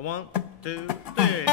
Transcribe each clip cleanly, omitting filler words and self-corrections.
1, 2, 3.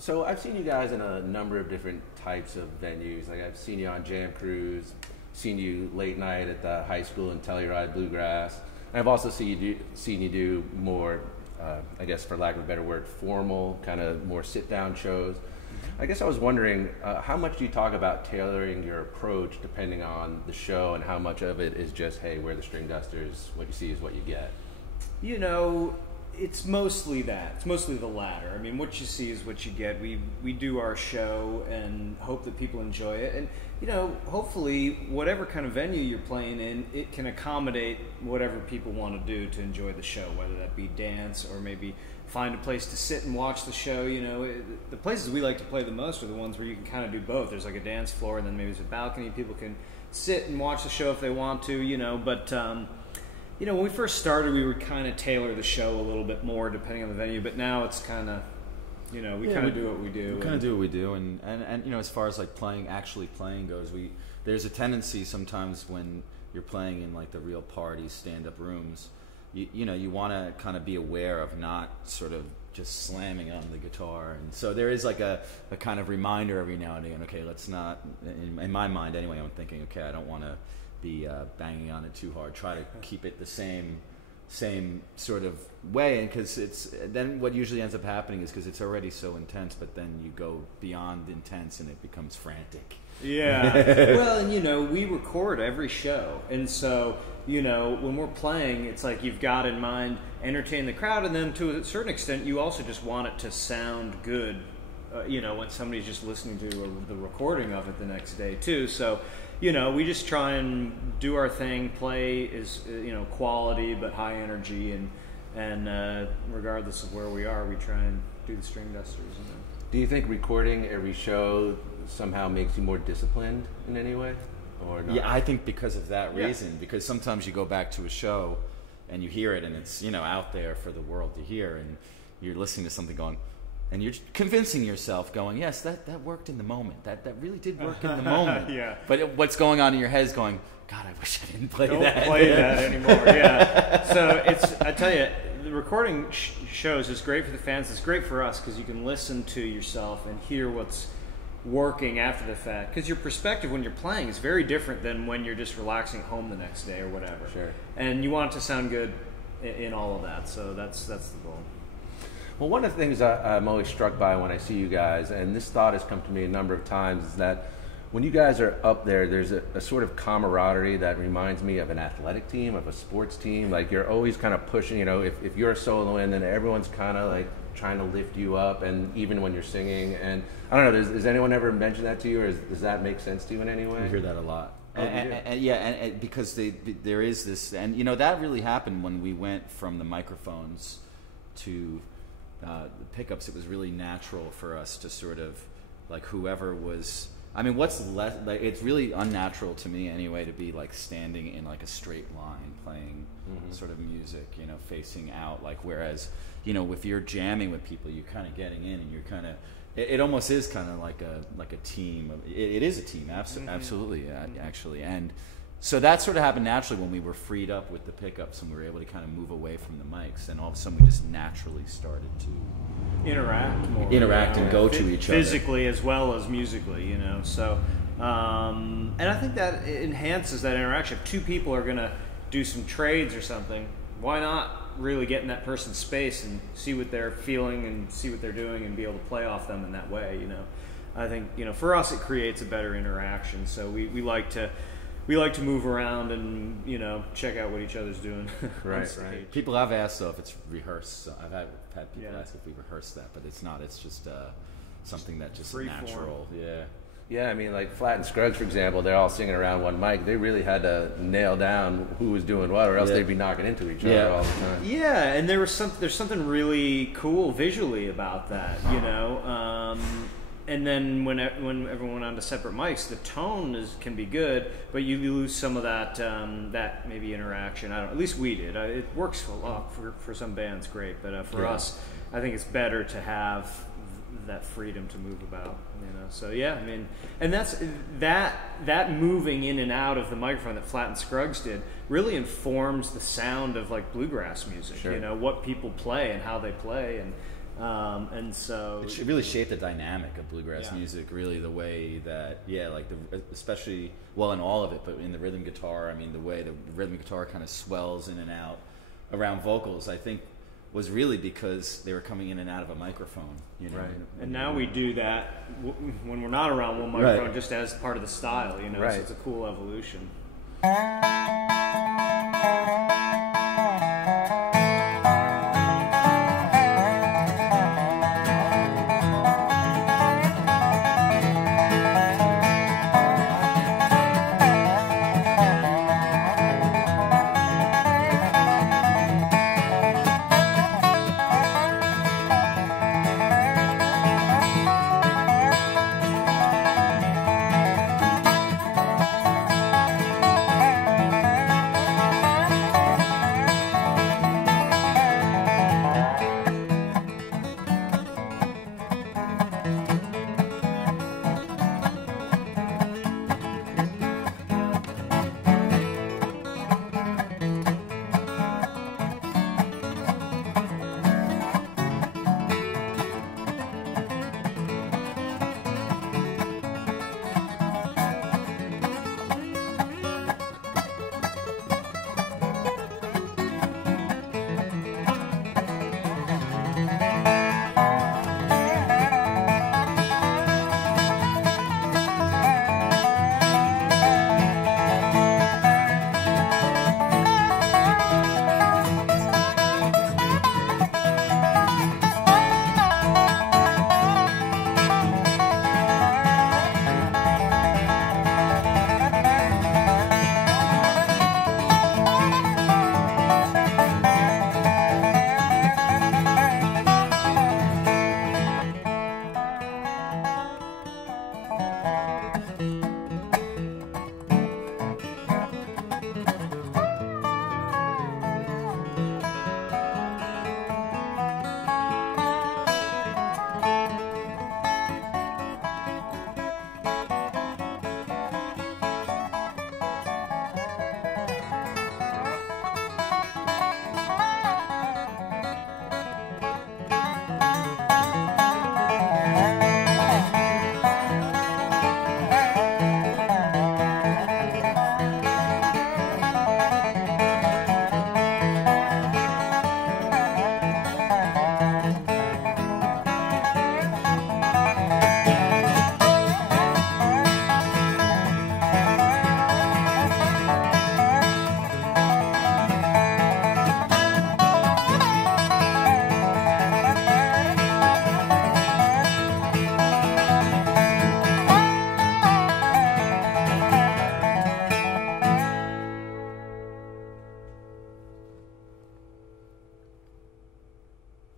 So I've seen you guys in a number of different types of venues. Like I've seen you on Jam Cruise, seen you late night at the high school in Telluride Bluegrass. And I've also seen you do more, I guess for lack of a better word, formal, kind of more sit-down shows. I guess I was wondering, how much do you talk about tailoring your approach depending on the show, and how much of it is just, hey, we're the Stringdusters, what you see is what you get? You know, it's mostly that. It's mostly the latter. I mean, what you see is what you get. We do our show and hope that people enjoy it. And, you know, hopefully whatever kind of venue you're playing in, it can accommodate whatever people want to do to enjoy the show, whether that be dance or maybe find a place to sit and watch the show. You know, the places we like to play the most are the ones where you can kind of do both. There's like a dance floor and then maybe there's a balcony. People can sit and watch the show if they want to, you know, but... you know, when we first started, we would kind of tailor the show a little bit more depending on the venue, but now it's kind of, you know, we kind of do what we do. We kind of do what we do, and you know, as far as like actually playing goes, there's a tendency sometimes when you're playing in like the real party stand-up rooms, you know, you want to kind of be aware of not sort of just slamming on the guitar, and so there is like a kind of reminder every now and again, okay, let's not, in my mind anyway, I'm thinking, okay, I don't want to be banging on it too hard. Try to keep it the same sort of way, and because it's then what usually ends up happening is because it's already so intense, but then you go beyond intense and it becomes frantic. Yeah. Well, and you know, we record every show, and so you know, when we're playing, it's like you've got in mind entertain the crowd, and then to a certain extent, you also just want it to sound good. You know, when somebody's just listening to the recording of it the next day too. So, you know, we just try and do our thing. Play is, you know, quality but high energy, and And regardless of where we are, we try and do the String Dusters. Do you think recording every show somehow makes you more disciplined in any way, or not? Yeah, I think because of that reason. Because sometimes you go back to a show and you hear it, and it's out there for the world to hear, and you're listening to something going, and you're convincing yourself, going, yes, that worked in the moment. That really did work in the moment. Yeah. But what's going on in your head is going, God, I wish I didn't play that. Don't play that anymore. Yeah. So I tell you, the recording shows is great for the fans. It's great for us because you can listen to yourself and hear what's working after the fact. Because your perspective when you're playing is very different than when you're just relaxing at home the next day or whatever. Sure. And you want it to sound good in all of that. So that's the goal. Well, one of the things I'm always struck by when I see you guys, and this thought has come to me a number of times, is that when you guys are up there, there's a sort of camaraderie that reminds me of an athletic team, of a sports team. Like, you're always kind of pushing, if you're a solo in, then everyone's kind of like trying to lift you up, and even when you're singing. And I don't know, does anyone ever mention that to you, or does that make sense to you in any way? We hear that a lot. Oh, and because there is this, and that really happened when we went from the microphones to the pickups. It was really natural for us to sort of, like, whoever was, I mean, what's less, like, it's really unnatural to me anyway to be like standing in like a straight line playing sort of music, facing out, like, whereas, if you're jamming with people, you're kind of getting in, and you're kind of, it almost is kind of like a team. It is a team, absolutely, actually. And so that sort of happened naturally when we were freed up with the pickups and we were able to kind of move away from the mics, and all of a sudden we just naturally started to interact more, and go to each other physically as well as musically. So and I think that enhances that interaction. If two people are going to do some trades or something, why not really get in that person's space and see what they're feeling and see what they're doing and be able to play off them in that way? I think for us it creates a better interaction. So we like to move around and check out what each other's doing. Right. People have asked though if it's rehearsed. So I've had people ask if we rehearse that, but it's not. It's just something that just free natural. form. Yeah, I mean, like Flat and Scruggs, for example, they're all singing around one mic. They really had to nail down who was doing what, or else they'd be knocking into each other all the time. Yeah, and there's something really cool visually about that, and then when everyone went on to separate mics, the tone can be good, but you lose some of that that maybe interaction. At least we did. It works a lot for some bands, great, but for us, I think it's better to have that freedom to move about. So yeah, I mean, and that's that moving in and out of the microphone that Flat and Scruggs did really informs the sound of like bluegrass music. Sure. What people play and how they play, and so it really shaped the dynamic of bluegrass music. Really, the way that especially in all of it, but in the rhythm guitar. I mean, the way the rhythm guitar kind of swells in and out around vocals, I think, was really because they were coming in and out of a microphone. Right. And now we do that when we're not around one microphone, just as part of the style. Right. So it's a cool evolution.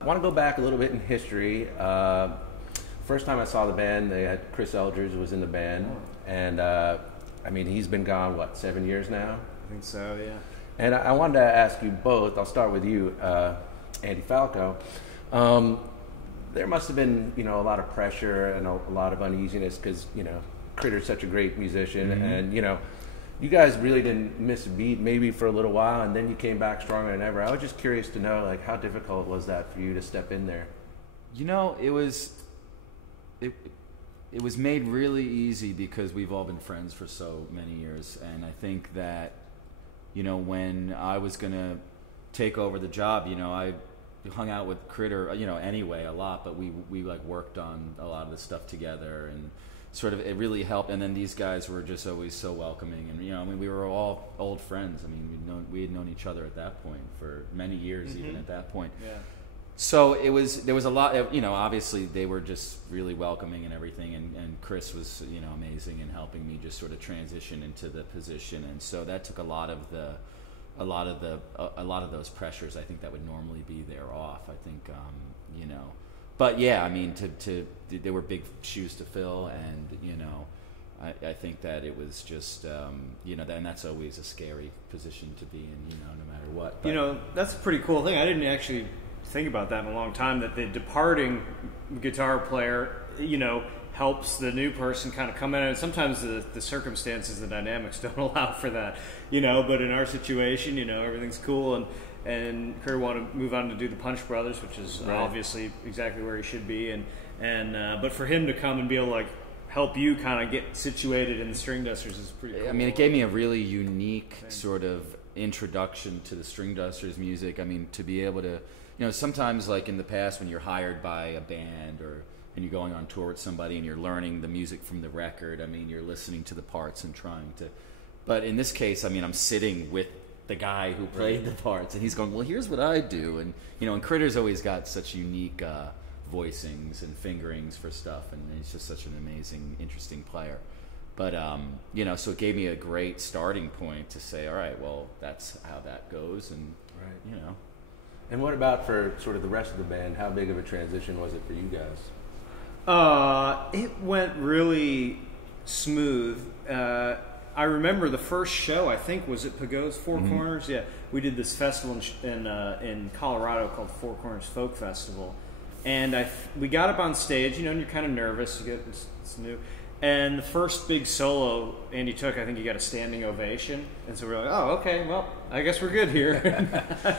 I want to go back a little bit in history. First time I saw the band, they had Chris Eldridge was in the band, and I mean, he's been gone, what, 7 years now? I think so, yeah. And I wanted to ask you both, I'll start with you, Andy Falco. There must have been, you know, a lot of pressure and a lot of uneasiness because, you know, Critter's such a great musician, and, you know, you guys really didn't miss a beat maybe for a little while, and then you came back stronger than ever. I was just curious to know, like, how difficult was that for you to step in there? You know, it was made really easy because we've all been friends for so many years, and I think that, you know, when I was gonna take over the job, you know, I hung out with Critter, you know, anyway a lot, but we like worked on a lot of the stuff together, and sort of it really helped. And then these guys were just always so welcoming, and, you know, I mean, we were all old friends. I mean, we had known each other at that point for many years, even at that point. Yeah. So there was a lot, you know, obviously they were just really welcoming and everything, and Chris was, you know, amazing in helping me just sort of transition into the position, and so that took a lot of those pressures I think that would normally be there off. I think, you know, but yeah, I mean, there were big shoes to fill, and, you know, I think that it was just, you know, and that's always a scary position to be in, you know, no matter what. But, you know, that's a pretty cool thing. I didn't actually think about that in a long time, that the departing guitar player, you know, helps the new person kind of come in, and sometimes the circumstances, the dynamics don't allow for that, you know, but in our situation, you know, everything's cool, and Kurt wanted to move on to do the Punch Brothers, which is obviously exactly where he should be, and but for him to come and be able to, like, help you kind of get situated in the Stringdusters is pretty cool. I mean, it gave me a really unique sort of introduction to the Stringdusters music. I mean, to be able to, you know, sometimes like in the past when you're hired by a band and you're going on tour with somebody and you're learning the music from the record, I mean, you're listening to the parts and trying to, but in this case, I mean, I'm sitting with the guy who played the parts, and he's going, well, here's what I do, and, you know, and Critter's always got such unique voicings and fingerings for stuff, and he's just such an amazing, interesting player. But, you know, so it gave me a great starting point to say, all right, well, that's how that goes, and, you know. And what about for sort of the rest of the band? How big of a transition was it for you guys? It went really smooth. I remember the first show, I think, was at Pago's Four Corners. Yeah, we did this festival in Colorado called Four Corners Folk Festival, and we got up on stage, you know, and you're kind of nervous. You get it's new, and the first big solo Andy took, I think he got a standing ovation, and so we're like, oh, okay, well, I guess we're good here.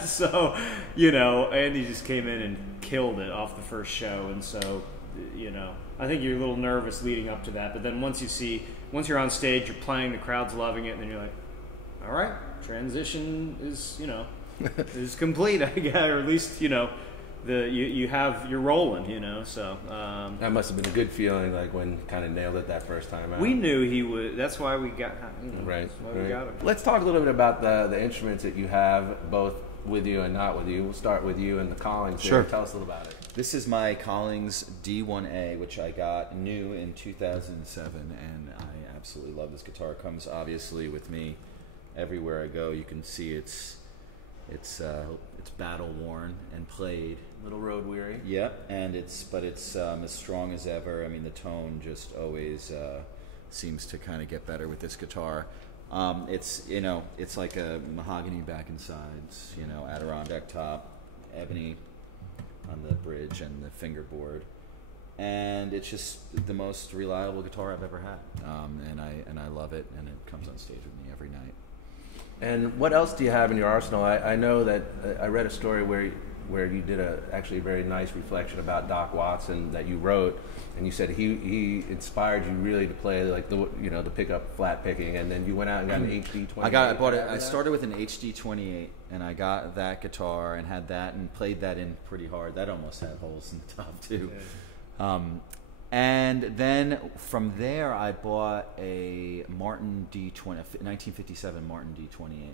So, you know, Andy just came in and killed it off the first show, and so, you know, I think you're a little nervous leading up to that, but then once you're on stage, you're playing, the crowd's loving it, and then you're like, all right, transition is, you know, is complete, I guess, or at least, you know, you're rolling, you know, so. That must have been a good feeling, like when kind of nailed it that first time out. We knew he would, that's why we got, you know, right. That's why we got him. Let's talk a little bit about the instruments that you have, both with you and not with you. We'll start with you and the Collings. Sure. Tell us a little about it. This is my Collings D1A, which I got new in 2007, and I absolutely love this guitar. It comes obviously with me everywhere I go. You can see it's battle worn and played. A little road weary. Yep, and it's as strong as ever. I mean, the tone just always seems to kind of get better with this guitar. It's, you know, it's like a mahogany back and sides, you know, Adirondack top, ebony on the bridge and the fingerboard, and it's just the most reliable guitar I've ever had, and I love it, and it comes on stage with me every night. And what else do you have in your arsenal? I know that I read a story where you did actually a very nice reflection about Doc Watson that you wrote, and you said he inspired you really to play like the pickup flat picking, and then you went out and got an HD28. I started with an HD28, and I got that guitar and had that and played that in pretty hard. That almost had holes in the top too. Yeah. And then from there, I bought a Martin D20, 1957 Martin D28.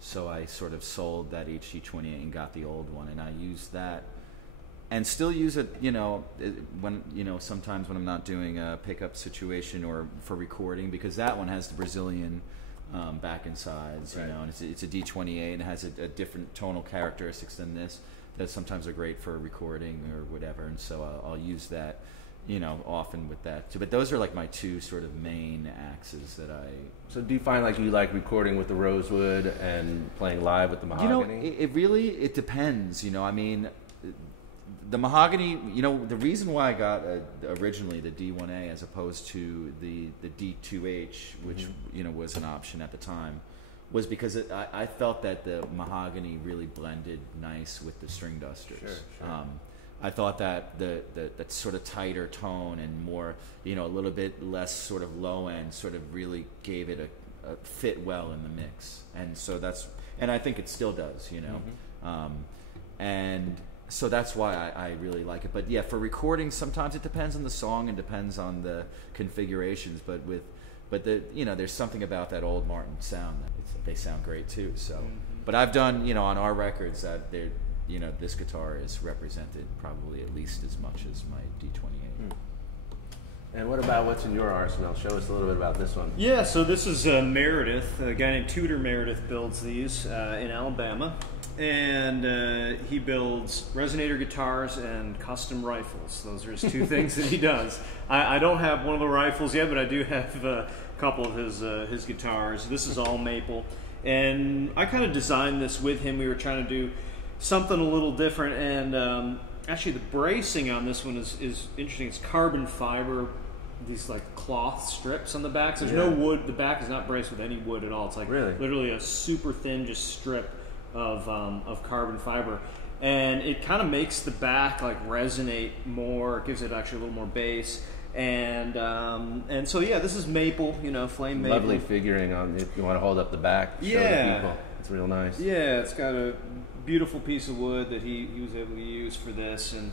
So I sort of sold that HD28 and got the old one, and I used that, and still use it. You know, sometimes when I'm not doing a pickup situation or for recording, because that one has the Brazilian back and sides. Right. You know, and it's a D28 and it has a different tonal characteristics than this. that sometimes are great for recording or whatever, and so I'll use that, you know, often with that too. But those are like my two sort of main axes that I. So do you find like you like recording with the rosewood and playing live with the mahogany? You know, it really depends. You know, I mean, the mahogany. You know, the reason why I got originally the D1A as opposed to the D2H, which you know was an option at the time, was because I felt that the mahogany really blended nice with the Stringdusters. Sure. I thought that that sort of tighter tone and more, you know, a little bit less sort of low end sort of really gave it a fit well in the mix. And so and I think it still does, you know. And so that's why I really like it. But yeah, for recording, sometimes it depends on the song and depends on the configurations. But you know, there's something about that old Martin sound that they sound great too. So, but I've done, you know, on our records that they're, you know, this guitar is represented probably at least as much as my D28. And what about what's in your arsenal? Show us a little bit about this one. Yeah, so this is Meredith. A guy named Tudor Meredith builds these in Alabama. And he builds resonator guitars and custom rifles. Those are his two things that he does. I don't have one of the rifles yet, but I do have a couple of his guitars. This is all maple. And I kind of designed this with him. We were trying to do something a little different. And actually the bracing on this one is interesting. It's carbon fiber, these like cloth strips on the back. So there's no wood. The back is not braced with any wood at all. It's like literally a super thin just strip of carbon fiber, and it kind of makes the back like resonate more. It gives it actually a little more bass, and so yeah, this is maple, you know, flame maple. Lovely figuring on if you want to hold up the back. Show the people. It's real nice. Yeah, it's got a beautiful piece of wood that he was able to use for this, and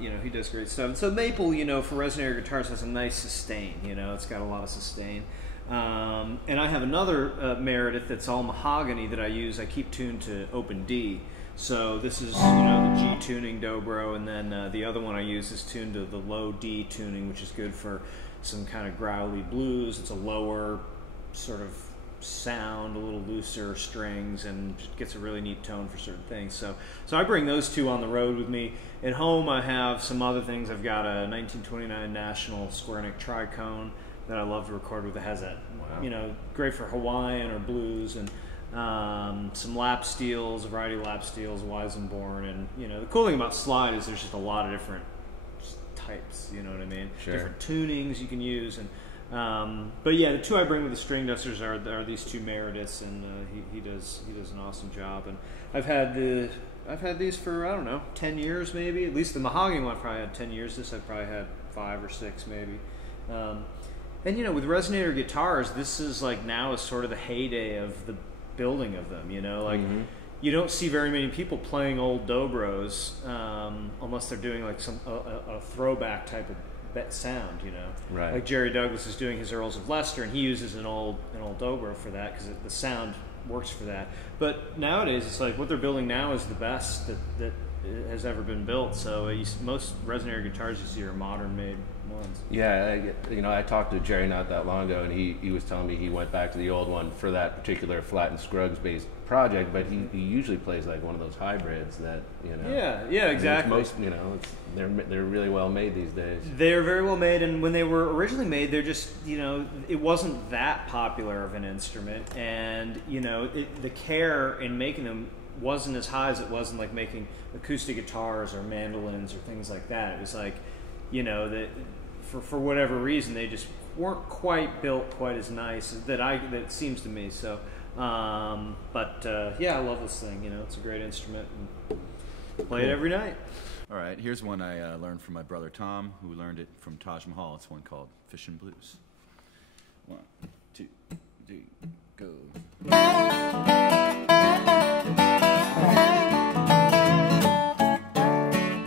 you know, he does great stuff. And so maple, you know, for resonator guitars has a nice sustain. You know, it's got a lot of sustain. And I have another Meredith that's all mahogany that I use. I keep tuned to open D. So this is, you know, the G tuning Dobro, and then the other one I use is tuned to the low D tuning, which is good for some kind of growly blues. It's a lower sort of sound, a little looser strings, and just gets a really neat tone for certain things. So I bring those two on the road with me. At home I have some other things. I've got a 1929 National square neck tricone that I love to record with. It has that, you know, great for Hawaiian or blues, and some lap steels, a variety of lap steels, Weizenborn, and you know, the cool thing about slide is there's just a lot of different types. You know what I mean? Sure. Different tunings you can use, and but yeah, the two I bring with the Stringdusters are these two Merediths, and he does an awesome job. And I've had these for, I don't know, 10 years maybe. At least the mahogany one I probably had 10 years. This I probably had 5 or 6 maybe. And you know, with resonator guitars, this is like now is sort of the heyday of the building of them. You know, like you don't see very many people playing old Dobros unless they're doing like a throwback type of sound. You know, right? Like Jerry Douglas is doing his Earls of Leicester, and he uses an old Dobro for that because the sound works for that. But nowadays, it's like what they're building now is the best that has ever been built. So most resonator guitars you see are modern made ones. Yeah, you know, I talked to Jerry not that long ago, and he was telling me he went back to the old one for that particular Flat and Scruggs based project, but he usually plays like one of those hybrids that, you know. Yeah, exactly. Most, you know, they're really well made these days. They're very well made, and when they were originally made, they're just, you know, it wasn't that popular of an instrument, and you know, the care in making them wasn't as high as it was in like making acoustic guitars or mandolins or things like that. It was like, you know, that for whatever reason they just weren't quite built quite as nice that seems to me. So yeah, I love this thing. You know, it's a great instrument and play it every night. All right, here's one I learned from my brother Tom, who learned it from Taj Mahal. It's one called Fishin Blues. 1, 2, 3, go.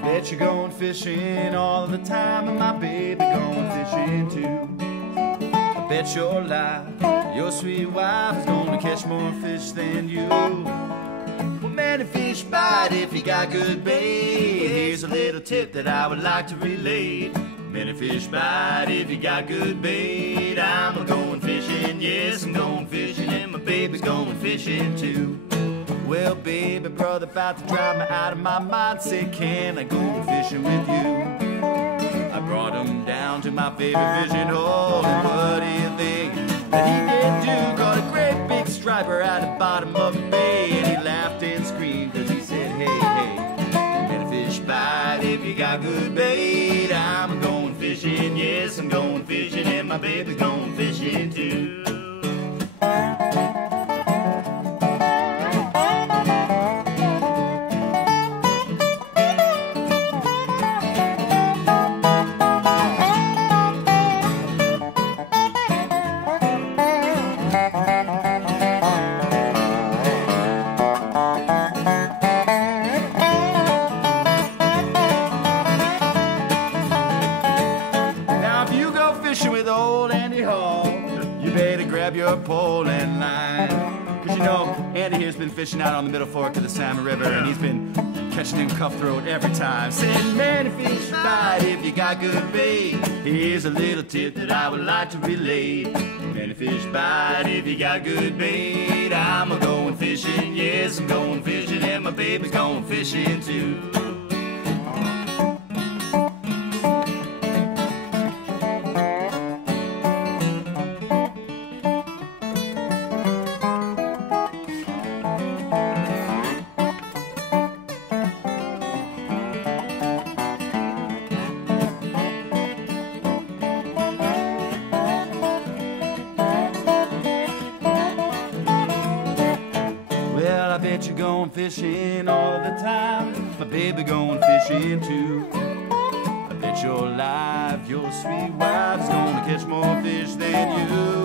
Bet you're going fishing all the time, and my baby going fishing too. I bet your life, your sweet wife is gonna catch more fish than you. Well, many fish bite if you got good bait. Here's a little tip that I would like to relate. Many fish bite if you got good bait. I'm going fishing, yes, I'm going fishing, and my baby's going fishing too. Well, baby, brother, about to drive me out of my mind. Said, can I go fishing with you? I brought him down to my favorite fishing hole, and what do you think that he did do? Caught a great big striper at the bottom of the bay, and he laughed and screamed because he said, hey, hey, and a fish bite if you got good bait. I'm going fishing, yes, I'm going fishing, and my baby's going fishing too. Your pole and line, 'cause you know Andy here's been fishing out on the Middle Fork of the Salmon River, and he's been catching him cutthroat every time. Saying, man, if fish bite if you got good bait. Here's a little tip that I would like to relay. Man, if fish bite if you got good bait. I'm a going fishing, yes, I'm going fishing, and my baby's going fishing too. Fishing all the time, my baby going fishing too. I bet your life, your sweet wife's gonna catch more fish than you.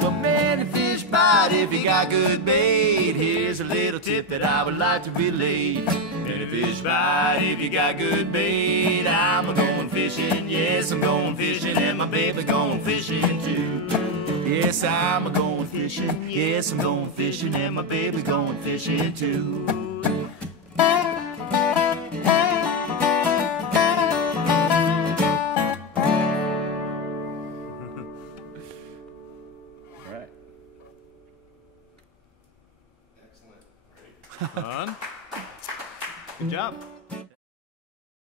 But man, if fish bite if you got good bait. Here's a little tip that I would like to relay. Man, if fish bite if you got good bait. I'm going fishing, yes, I'm going fishing, and my baby going fishing too. Yes, I'm going fishing, yes, I'm going fishing, and my baby going fishing too. Right. Excellent. Fun. Good job.